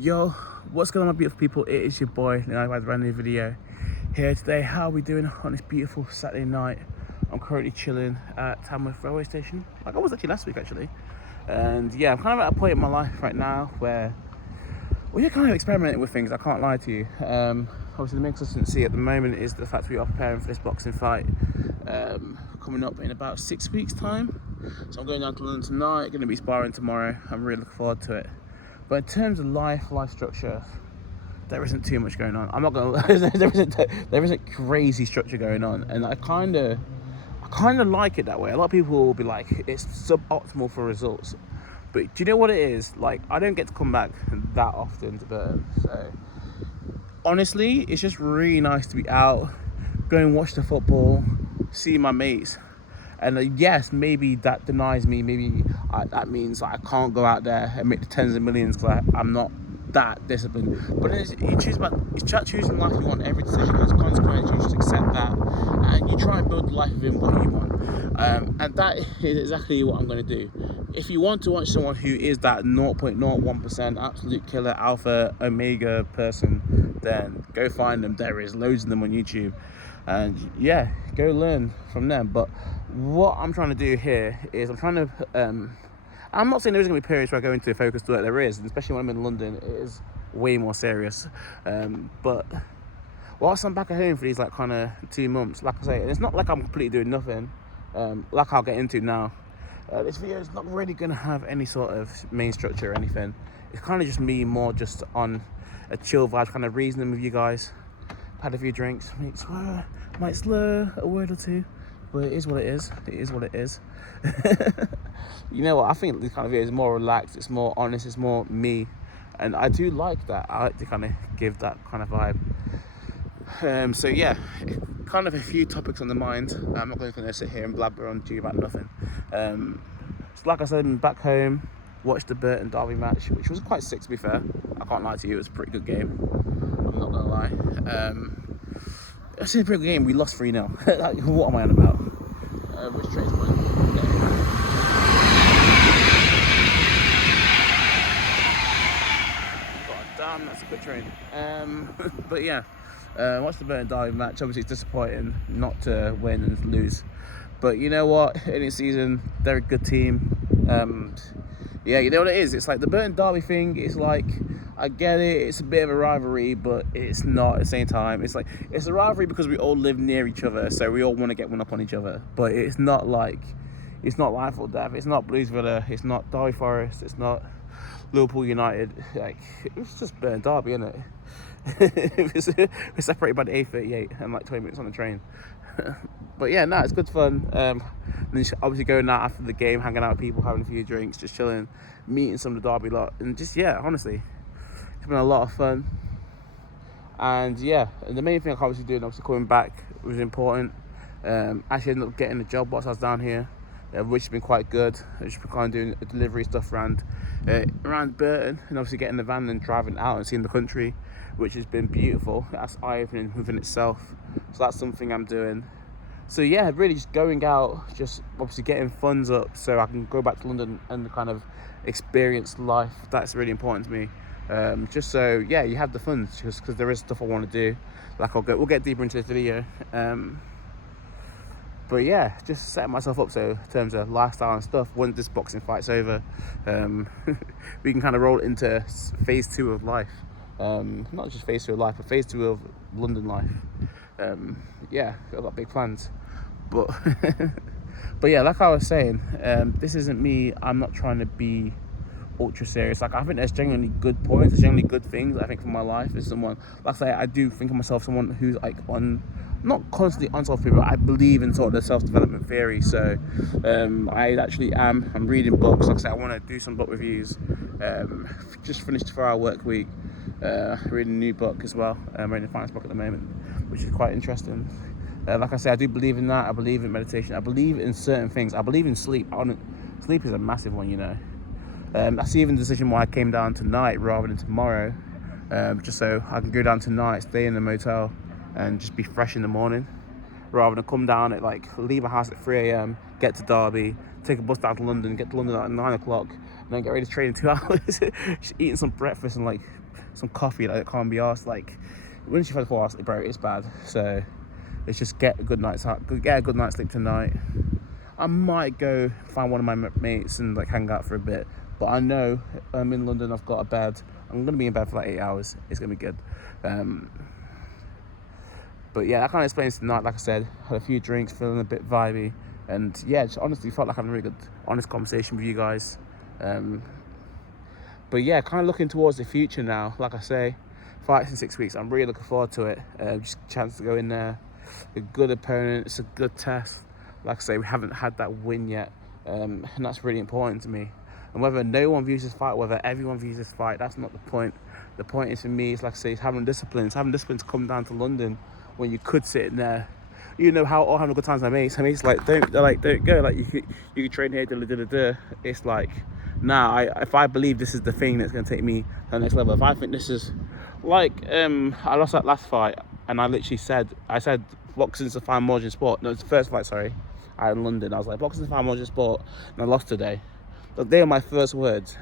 Yo, what's going on, my beautiful people? It is your boy, Leonardo, with a brand new video here today. How are we doing on this beautiful Saturday night? I'm currently chilling at Tamworth railway station, like I was actually last week actually. And yeah, I'm kind of at a point in my life right now where we're kind of experimenting with things, I can't lie to you. Obviously the main consistency at the moment is the fact we are preparing for this boxing fight coming up in about 6 weeks time. So I'm going down to London tonight, going to be sparring tomorrow. I'm really looking forward to it. But in terms of life structure, there isn't too much going on. I'm not gonna lie, there isn't crazy structure going on, and I kind of like it that way. A lot of people will be like, it's suboptimal for results, but do you know what it is? Like, I don't get to come back that often to Burton, so honestly, it's just really nice to be out, go and watch the football, see my mates. And yes, maybe that denies me. Maybe that means I can't go out there and make the tens of millions because I'm not that disciplined. But it's choosing life you want. Every decision has consequences. You just accept that, and you try and build the life within what you want. And that is exactly what I'm going to do. If you want to watch someone who is that 0.01% absolute killer alpha omega person, then go find them. There is loads of them on YouTube. And yeah, go learn from them. But what I'm trying to do here is I'm not saying there isn't going to be periods where I go into focus to it. There is, and especially when I'm in London, it is way more serious. But whilst I'm back at home for these like kind of 2 months, like I say, it's not like I'm completely doing nothing. Like I'll get into now. This video is not really going to have any sort of main structure or anything. It's kind of just me more just on a chill vibe, kind of reasoning with you guys. Had a few drinks, might slur a word or two, but it is what it is. It is what it is. You know what? I think this kind of video is more relaxed. It's more honest. It's more me, and I do like that. I like to kind of give that kind of vibe. So yeah, kind of a few topics on the mind. I'm not going to sit here and blabber on to you about nothing. So like I said, I'm back home. Watched the Burton Derby match, which was quite sick to be fair. I can't lie to you. It was a pretty good game. I'm not gonna lie. It's a pretty good game. We lost 3-0. Like, what am I on about? Which train's going? God damn, that's a good train. But yeah, watch the Burton Derby match. Obviously, it's disappointing not to win and lose. But you know what? In this season, they're a good team. Yeah, you know what it is? It's like the Burton Derby thing. It's like, I get it, it's a bit of a rivalry, but it's not at the same time. It's like, it's a rivalry because we all live near each other, so we all want to get one up on each other. But it's not like, it's not Life or Death, it's not Blues Villa, it's not Derby Forest, it's not Liverpool United. Like, it's just Burton Derby, isn't it? We're separated by the A38 and like 20 minutes on the train. But yeah, no, it's good fun. Then obviously going out after the game, hanging out with people, having a few drinks, just chilling, meeting some of the Derby lot, and just, yeah, honestly, it's been a lot of fun. And yeah, and the main thing I'm obviously doing, obviously coming back, was important. Actually ended up getting a job whilst I was down here, which has been quite good. I've just been kind of doing delivery stuff around Burton, and obviously getting the van and driving out and seeing the country, which has been beautiful. That's eye-opening within itself. So that's something I'm doing. So yeah, really just going out, just obviously getting funds up so I can go back to London and kind of experience life. That's really important to me. Just so, yeah, you have the funds, just because there is stuff I want to do. Like we'll get deeper into this video. But yeah, just setting myself up so in terms of lifestyle and stuff, once this boxing fight's over, we can kind of roll into phase 2 of life. Not just phase 2 of life, but phase 2 of London life. Yeah, I've got big plans. But but yeah, like I was saying, this isn't me. I'm not trying to be ultra serious. Like, I think there's genuinely good points, there's genuinely good things I think for my life as someone, like I say, I do think of myself someone who's like not constantly on self-improvement. I believe in sort of the self-development theory. So I'm reading books. Like I said, I want to do some book reviews. Just finished a 4-hour work week, reading a new book as well. I'm reading a finance book at the moment, which is quite interesting. Like I say, I do believe in that. I believe in meditation. I believe in certain things. I believe in sleep. Sleep is a massive one, you know. That's even the decision why I came down tonight rather than tomorrow, just so I can go down tonight, stay in the motel, and just be fresh in the morning, rather than come down at leave a house at 3 a.m, get to Derby, take a bus down to London, get to London at 9 o'clock, and then get ready to train in 2 hours. Just eating some breakfast and some coffee. Like, it can't be asked. Like, once you've had 4 hours sleep, bro, it's bad. So let's just get a good night's sleep tonight. I might go find one of my mates and like hang out for a bit. But I know I'm in London. I've got a bed. I'm gonna be in bed for like 8 hours. It's gonna be good. But yeah, that kind of explains tonight. Like I said, had a few drinks, feeling a bit vibey, and yeah, just honestly felt like having a really good, honest conversation with you guys. But yeah, kind of looking towards the future now. Like I say, fights in 6 weeks. I'm really looking forward to it. Just a chance to go in there, a good opponent. It's a good test. Like I say, we haven't had that win yet, and that's really important to me. And whether no one views this fight, whether everyone views this fight, that's not the point. The point is, for me, is like I say, it's having discipline. It's having discipline to come down to London when you could sit in there. You know how I'm having a good time with my mates. My mates like, don't go. Like, you can train here, It's like, nah, if I believe this is the thing that's going to take me to the next level, if I think this is, like, I lost that last fight, and I literally said, boxing's a fine margin sport. No, it's the first fight, sorry, out in London. I was like, boxing's a fine margin sport, and I lost today. But they are my first words.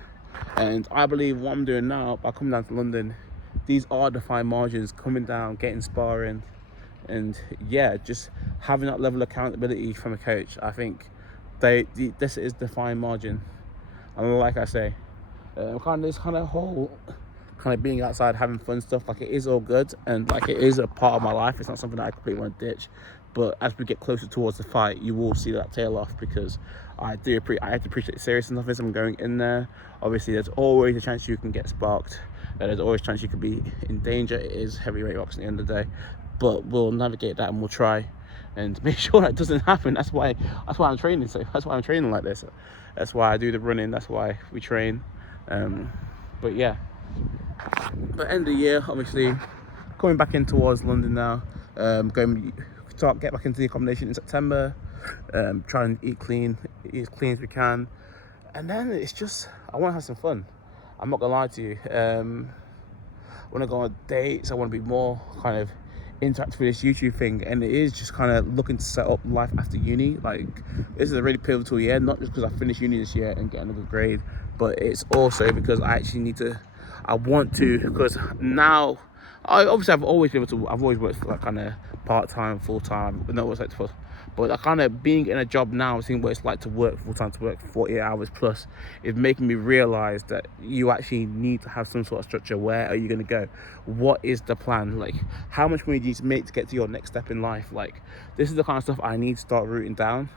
And I believe what I'm doing now, by coming down to London, these are the fine margins, coming down, getting sparring, and yeah, just having that level of accountability from a coach. I think this is the fine margin. And like I say, kind of being outside, having fun stuff, like, it is all good, and like, it is a part of my life. It's not something that I completely want to ditch. But as we get closer towards the fight, you will see that tail off, because I have to appreciate the seriousness of this. I'm going in there. Obviously, there's always a chance you can get sparked. There's always a chance you could be in danger. It is heavyweight boxing at the end of the day. But we'll navigate that, and we'll try and make sure that doesn't happen. That's why I'm training. So that's why I'm training like this. That's why I do the running. That's why we train. But yeah. But end of the year, obviously, coming back in towards London now. Get back into the accommodation in September. Try and eat as clean as we can. And then it's just, I want to have some fun. I'm not gonna lie to you. I want to go on dates. I want to be more kind of interactive with this YouTube thing, and it is just kind of looking to set up life after uni. Like, this is a really pivotal year, not just because I finished uni this year and getting a good grade, but it's also because I want to, because now, I've always worked for like kind of part-time, full-time, no, what's like for, but I kind of being in a job now, seeing what it's like to work full-time, to work 48 hours plus, is making me realize that you actually need to have some sort of structure. Where are you going to go? What is the plan? Like, how much money do you need to make to get to your next step in life? Like, this is the kind of stuff I need to start rooting down.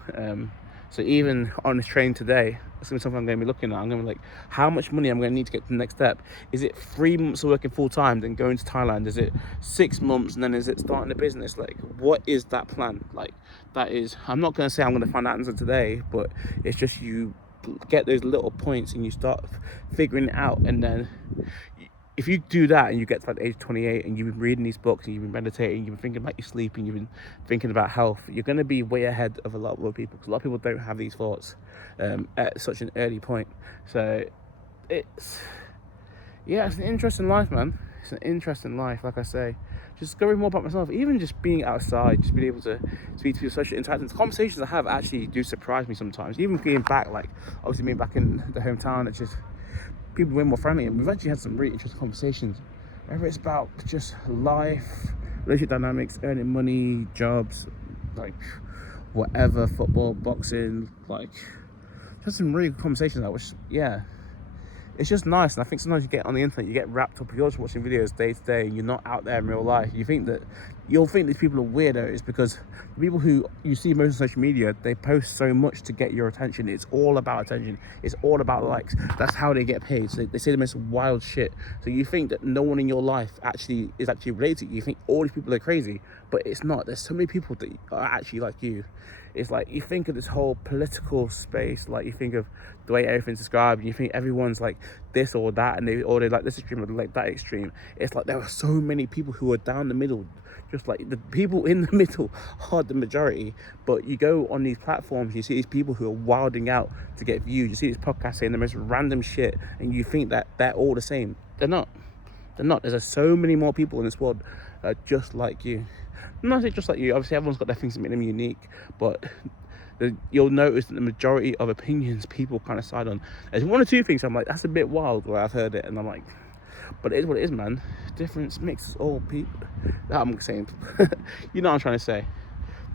So even on this train today, it's going to be something I'm going to be looking at. I'm going to be like, how much money I'm going to need to get to the next step? Is it 3 months of working full time, then going to Thailand? Is it 6 months, and then is it starting a business? Like, what is that plan? Like, that is, I'm not going to say I'm going to find that answer today, but it's just, you get those little points and you start figuring it out. And then if you do that and you get to like the age of 28 and you've been reading these books and you've been meditating, you've been thinking about your sleep, and you've been thinking about health, you're going to be way ahead of a lot of other people, because a lot of people don't have these thoughts at such an early point. So it's an interesting life, man. It's an interesting life. Like I say, just discovering more about myself, even just being outside, just being able to speak to people, social interactions, conversations I have actually do surprise me sometimes. Even being back, like, obviously being back in the hometown, it's just, people are way more friendly, and we've actually had some really interesting conversations, whether it's about just life, relationship dynamics, earning money, jobs, like whatever, football, boxing, like, just some really good conversations. That was, yeah, it's just nice. And I think sometimes you get on the internet, you get wrapped up, you're just watching videos day to day, and you're not out there in real life. You'll think these people are weirdos, because the people who you see most on social media, they post so much to get your attention. It's all about attention. It's all about likes. That's how they get paid. So they say the most wild shit. So you think that no one in your life is actually related. You think all these people are crazy, but it's not. There's so many people that are actually like you. It's like, you think of this whole political space, like, you think of the way everything's described, and you think everyone's like this or that, and they like this extreme or they like that extreme. It's like there are so many people who are down the middle. Just like, the people in the middle are the majority. But you go on these platforms, you see these people who are wilding out to get views. You see these podcasts saying the most random shit, and you think that they're all the same. They're not. There's so many more people in this world just like you. I'm not saying just like you. Obviously, everyone's got their things that make them unique, but you'll notice that the majority of opinions people kind of side on. There's one or two things I'm like, that's a bit wild, where I've heard it, and I'm like, But it is what it is, man. Difference makes us all people. I'm saying, you know what I'm trying to say.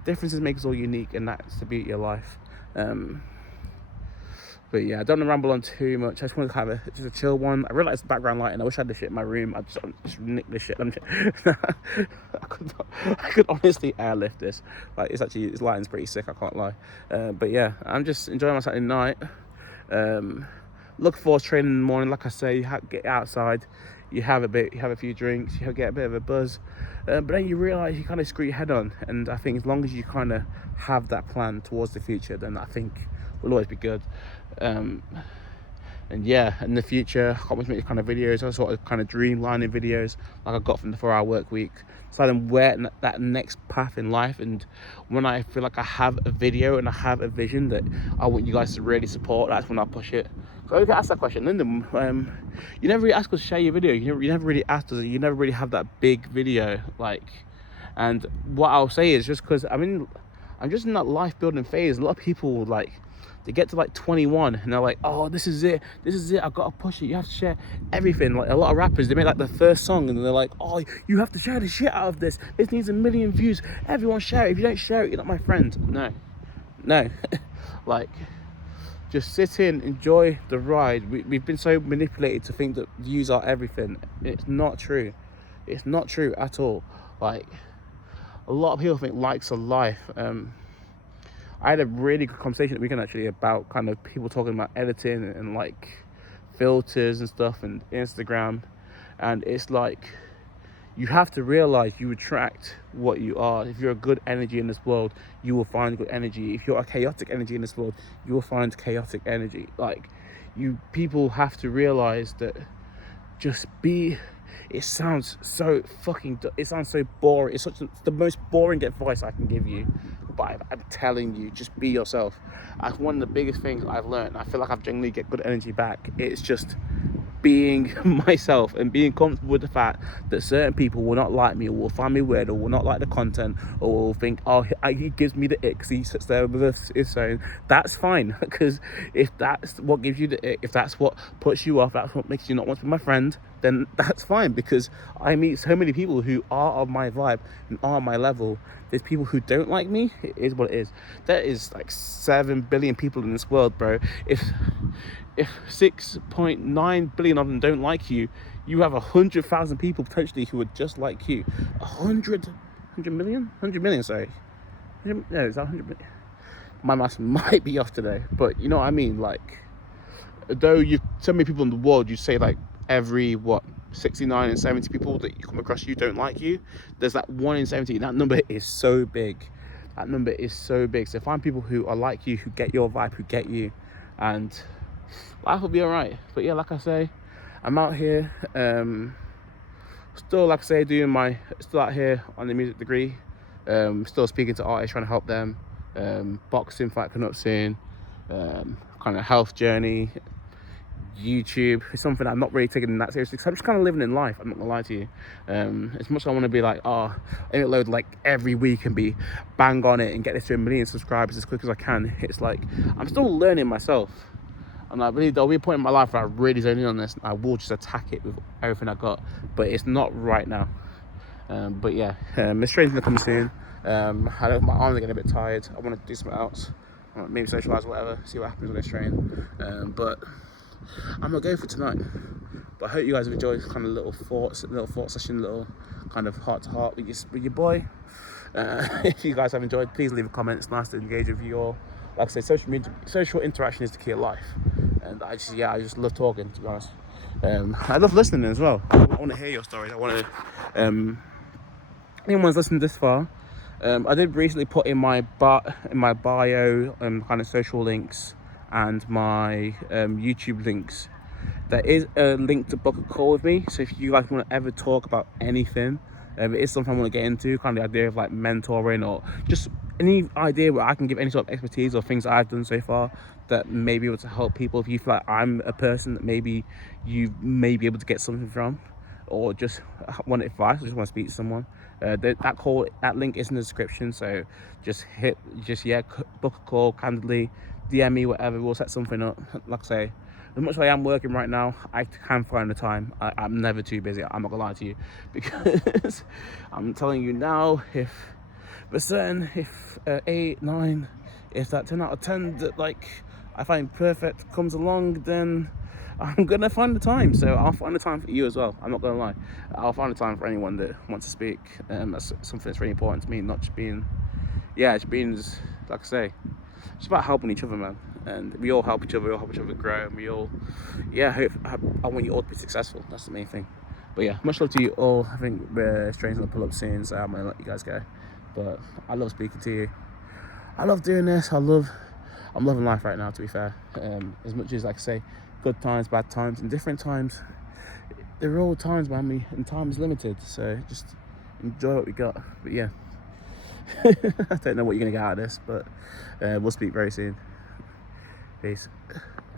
Differences make us all unique, and that's the beauty of life. But yeah, I don't want to ramble on too much. I just want to have just a chill one. I really like the background lighting. I wish I had this shit in my room. I just nick this shit. I could honestly airlift this. Like, this lighting's pretty sick, I can't lie. But yeah, I'm just enjoying my Saturday night. Look forward to training in the morning. Like I say, you get outside, you have a few drinks, you get a bit of a buzz, but then you realise you kind of screw your head on. And I think as long as you kind of have that plan towards the future, then I think we'll always be good. And yeah, in the future, I can't wait to make these kind of videos. I sort of kind of dreamlining videos like I got from the 4-hour work week. So then where that next path in life, and when I feel like I have a video and I have a vision that I want you guys to really support, that's when I push it. So I get asked that question, Linda. You never really ask us to share your video. You never really asked us. You never really have that big video, like. And what I'll say is just because I'm just in that life building phase. A lot of people they get to like 21 and they're like, oh, this is it, I've got to push it, you have to share everything. Like a lot of rappers, they make like the first song and they're like, oh, you have to share the shit out of this needs 1 million views, everyone share it, if you don't share it, you're not my friend. No like, just sit in, enjoy the ride. We've been so manipulated to think that views are everything. It's not true at all. Like, a lot of people think likes are life. I had a really good conversation at the weekend actually about kind of people talking about editing and like filters and stuff and Instagram, and it's like, you have to realize you attract what you are. If you're a good energy in this world, you will find good energy. If you're a chaotic energy in this world, you will find chaotic energy. Like, people have to realize that just be. It sounds so boring. It's the most boring advice I can give you, but I'm telling you, just be yourself. That's one of the biggest things I've learned. I feel like I've genuinely get good energy back. It's just being myself and being comfortable with the fact that certain people will not like me, or will find me weird, or will not like the content, or will think, oh, he gives me the ick because he sits there with his phone. That's fine, because if that's what gives you the ick, if that's what puts you off, that's what makes you not want to be my friend, then that's fine, because I meet so many people who are of my vibe and are on my level. There's people who don't like me. It is what it is. There is like 7 billion people in this world, bro. If 6.9 billion of them don't like you, you have 100,000 people potentially who are just like you. 100 million, sorry. No, is that 100 million? My maths might be off today, but you know what I mean? Like, though you've so many people in the world, you say like every 69 and 70 people that you come across you don't like you, there's that 1 in 70. That number is so big. So find people who are like you, who get your vibe, who get you, and life will be all right. But yeah, like I say, I'm out here, still, like I say, still out here on the music degree, still speaking to artists, trying to help them, boxing fight coming up soon, kind of health journey, YouTube is something I'm not really taking that seriously, because I'm just kind of living in life. I'm not gonna lie to you. As much as I want to be like, I need to load like every week and be bang on it and get this to 1 million subscribers as quick as I can, it's like I'm still learning myself. And there'll be a point in my life where I really zone in on this and I will just attack it with everything I got, but it's not right now. But yeah, Miss Train's gonna come soon. My arms are getting a bit tired. I want to do something else, maybe socialise or whatever, see what happens with this train. But I'm gonna go for tonight. But I hope you guys have enjoyed this kind of little thought session, little kind of heart to heart with your boy. If you guys have enjoyed, please leave a comment. It's nice to engage with you all. Like I say, social interaction is the key of life, and I just love talking, to be honest. I love listening as well. I want to hear your stories. I want to. Anyone's listened this far, I did recently put in my bio kind of social links and my YouTube links. There is a link to book a call with me. So if you guys want to ever talk about anything, it is something I want to get into, kind of the idea of like mentoring, or just any idea where I can give any sort of expertise or things I've done so far that may be able to help people. If you feel like I'm a person that maybe you may be able to get something from, or just want advice, or just want to speak to someone, that link is in the description. So just book a call, candidly, DM me, whatever. We'll set something up. Like I say, as much as I am working right now, I can find the time. I'm never too busy. I'm not gonna lie to you, because I'm telling you now, if 8, 9, if that 10 out of 10 that like I find perfect comes along, then I'm gonna find the time. So I'll find the time for you as well. I'm not gonna lie. I'll find the time for anyone that wants to speak. That's something that's really important to me. Not just being, just being, like I say, it's about helping each other, man. And we all help each other. We all help each other grow. And we all, I want you all to be successful. That's the main thing. But yeah, much love to you all. I think we're trains gonna pull up soon, so I'm gonna let you guys go. But I love speaking to you. I love doing this. I'm loving life right now, to be fair. As much as, like I say, good times, bad times, and different times, there are all times, man, and time is limited. So just enjoy what we got. But yeah, I don't know what you're gonna get out of this, but we'll speak very soon. Peace.